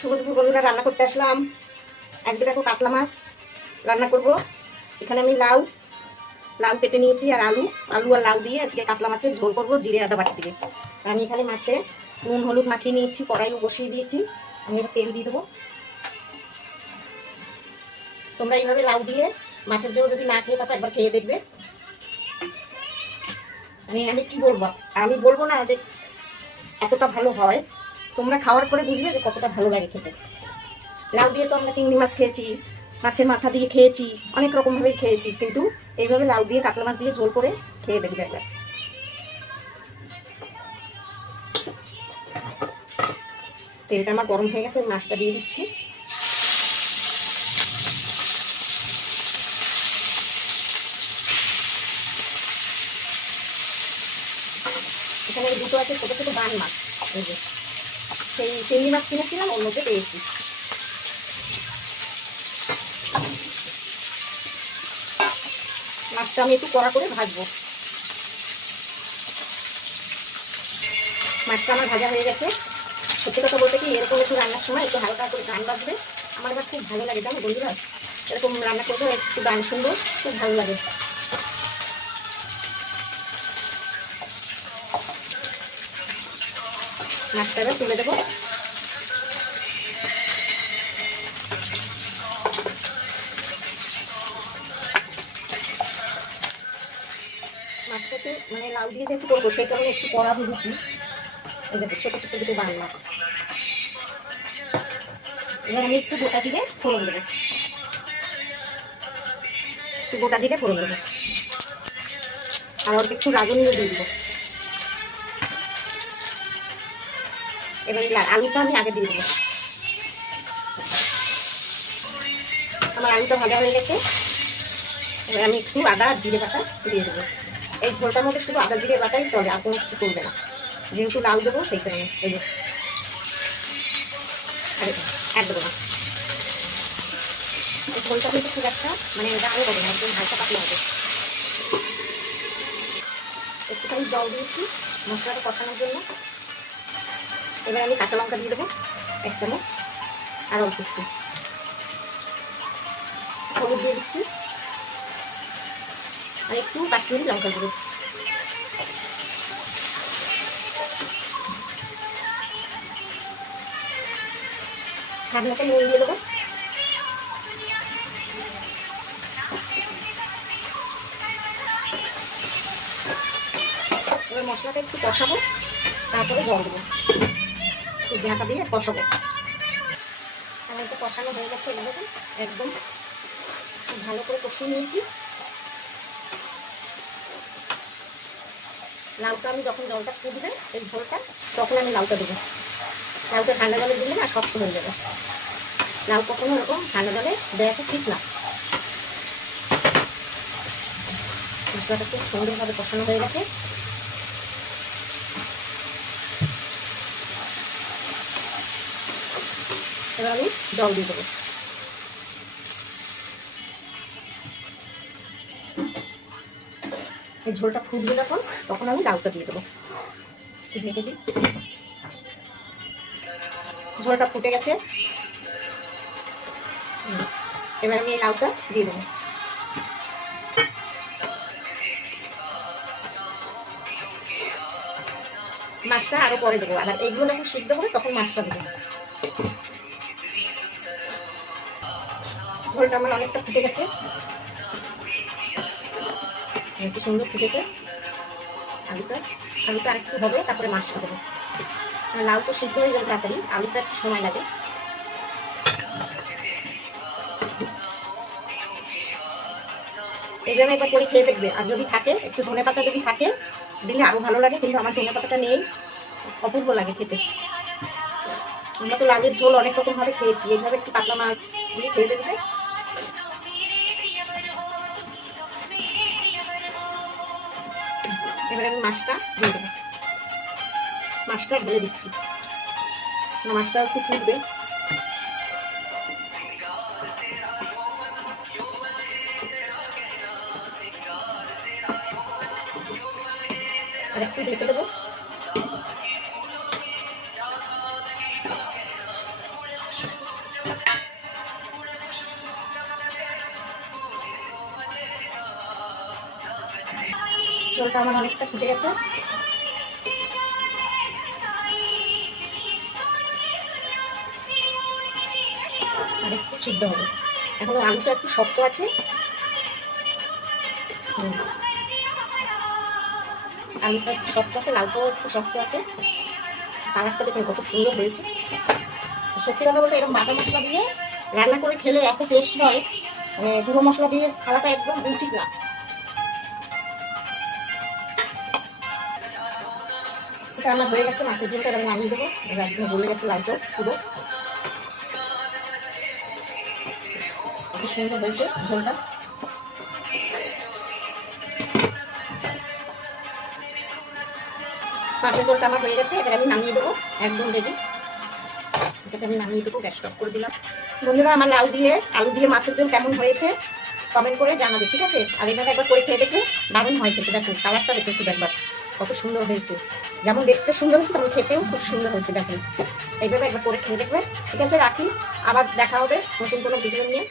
শুভ দুপুর বন্ধুরা, রান্না করতে আসলাম। আজকে দেখো কাতলা মাছ রান্না করব। এখানে আমি লাউ কেটে নিয়েছি আর আলু আর লাউ দিয়ে আজকে কাতলা মাছের ঝোল করব জিরে আদা বাটি দিয়ে। আমি এখানে মাছে নুন হলুদ মাখিয়ে নিয়েছি, কড়াইও বসিয়ে দিয়েছি। আমি এবার তেল দিয়ে দেবো। তোমরা এইভাবে লাউ দিয়ে মাছের ঝোল যদি না খেয়ে থাকো একবার খেয়ে দেখবে। আমি কি বলবো, আমি বলবো না যে এতটা ভালো হয়, তোমরা খাওয়ার পরে বুঝবে যে কতটা ভালো লাগে খেতে। লাউ দিয়ে তো আমরা চিংড়ি মাছ খেয়েছি, মাছের মাথা দিয়ে খেয়েছি, অনেক রকম ভাবে খেয়েছি, কিন্তু এইভাবে লাউ দিয়ে কাতলা মাছ দিয়ে ঝোল করে খেয়ে দেখবে একবার। তেলটা আমার গরম হয়ে গেছে, মাছটা দিয়ে দিচ্ছি। এখানে দুটো আছে ছোটো ছোটো বান মাছ, এই যে সেই চিংড়ি মাছ কিনেছিলাম, ওর মধ্যে পেয়েছি। মাছটা আমি একটু কড়া করে ভাজবো। মাছটা আমার ভাজা হয়ে গেছে। সত্যি কথা বলতে কি, এরকম একটু রান্নার সময় একটু হালকা করে গান বাজবে, আমার এবার খুব ভালো লাগে, জানো বন্ধুরা। এরকম রান্না করবো, একটু গান শুনবো, খুব ভালো লাগে। মাছটা এবার তুলে দেবো। মাছটাকে মানে লাউ দিয়ে যে একটু করবো, সেই কারণে একটু কড়া ভেজেছি। এই দেখো ছোটো ছোটো দুটো বান মাছ। এবার আমি একটু গোটা জিরে ফোড়ন দেবো, একটু গোটা জিরে ফোড়ন দেবো, আর অল্প একটু রাঁধুনিও দিয়ে দেবো। এবার আলুটা আমি আগে দিয়ে দেবো। আমার আলুটা ভাজা হয়ে গেছে। এবার আমি একটু আদা আর জিরে বাটা দিয়ে দেবো। এই ঝোলটার মধ্যে শুধু আদা জিরে বাটাই চলে, আর কোনো কিছু চলবে না, যেহেতু লাউ দেবো সেই কারণে। এই এক দেবো না, এই ঝোলটা কিন্তু খুব একটা মানে গাঢ় হবে না, একদম হালকা পাতলা হবে। একটুখানি জল দিয়েছি মশলাটা কষানোর জন্য। এবার আমি কাঁচা লঙ্কা দিয়ে দেবো 1 চামচ, আর অল্প একটু হলুদ দিয়ে দিচ্ছি, আর একটু কাশ্মীরি লঙ্কা দেবো। স্বাদ মতো নুন দিয়ে দেবো। এবার মশলাটা একটু কষাবো, তারপরে জল দেবো, একটু ঢাকা দিয়ে কষাবো। আমার একটু কষানো হয়ে গেছে, দেখুন একদম ভালো করে কষিয়ে নিয়েছি। লাউটা আমি যখন জলটা ফুটবে এই ঝোলটা, তখন আমি লাউটা দেবো। লাউটা ঠান্ডা জলে দিলে না শক্ত হয়ে যাবে। লাউ কখনো এরকম ঠান্ডা জলে দেওয়া ঠিক না। মশলাটা খুব সুন্দরভাবে কষানো হয়ে গেছে। এবার আমি জল দিয়ে দেবো। এই ঝোলটা ফুটবে যখন, তখন আমি লাউটা দিয়ে দেবো। ঢেকে দিই। ঝোলটা ফুটে গেছে, এবার আমি এই লাউটা দিয়ে দেবো। মাছটা আরো পরে দেবো, আবার এইগুলো যখন সিদ্ধ হবে তখন মাছটা দেবো। ঝোলটা আমার অনেকটা ফুটে গেছে, কি সুন্দর ফুটেছে। আলুটা আরেকটু হবে, তারপরে মাছটা দেবো। লাউ তো সিদ্ধ হয়ে যাবে তাড়াতাড়ি, আলুটা একটু সময় লাগে। এইভাবে একবার করে খেয়ে দেখবে, আর যদি থাকে একটু ধনেপাতা যদি থাকে দিলে আরো ভালো লাগে, কিন্তু আমার ধনেপাতাটা নেই, অপূর্ব লাগে খেতে। আমরা তো লাউয়ের ঝোল অনেক রকম ভাবে খেয়েছি, এইভাবে একটু কাতলা মাছ দিয়ে খেয়ে দেখবে। এবারে আমি মাছটা দিয়ে দেবো। মাছটা ঢেলে দিচ্ছি, মাছটা একটু ফুটবে। আর একটু ঢেকে দেবো। ঝোলটা আমার অনেকটা ফুটে গেছে, আর একটু সিদ্ধ হবে। এখন আলুটা একটু শক্ত আছে, আলুটা একটু শক্ত আছে, লাউটাও একটু শক্ত আছে। কালারটা দেখুন কত সুন্দর হয়েছে। সত্যি কথা বলতে এরকম বাটা মশলা দিয়ে রান্না করে খেলে এত টেস্ট হয়, মানে গুঁড়ো মশলা দিয়ে খাওয়াটা একদম উচিত না। এটা আমার হয়ে গেছে, মাছের ঝোলটা আমি নামিয়ে দেবো। একদম গলে গেছে লাউটা পুরো, কত সুন্দর হয়েছে ঝোলটা। মাছের ঝোলটা আমার হয়ে গেছে, এটা আমি নামিয়ে দেবো, একদম রেডি। এটাকে আমি নামিয়ে দেবো, গ্যাসটা অফ করে দিলাম। বন্ধুরা, আমার লাউ দিয়ে আলু দিয়ে মাছের ঝোল কেমন হয়েছে কমেন্ট করে জানাবে, ঠিক আছে? আর এভাবে একবার করে খেয়ে দেখবে, দারুণ হয় খেতে। দেখুন কালারটা দেখতে শুধু একবার কত সুন্দর হয়েছে, যেমন দেখতে সুন্দর হয়েছে তেমন খেতেও খুব সুন্দর হয়েছে। দেখুন এইভাবে একবার করে খেয়ে দেখবে, ঠিক আছে? রাখি, আবার দেখা হবে নতুন কোনো ভিডিও নিয়ে।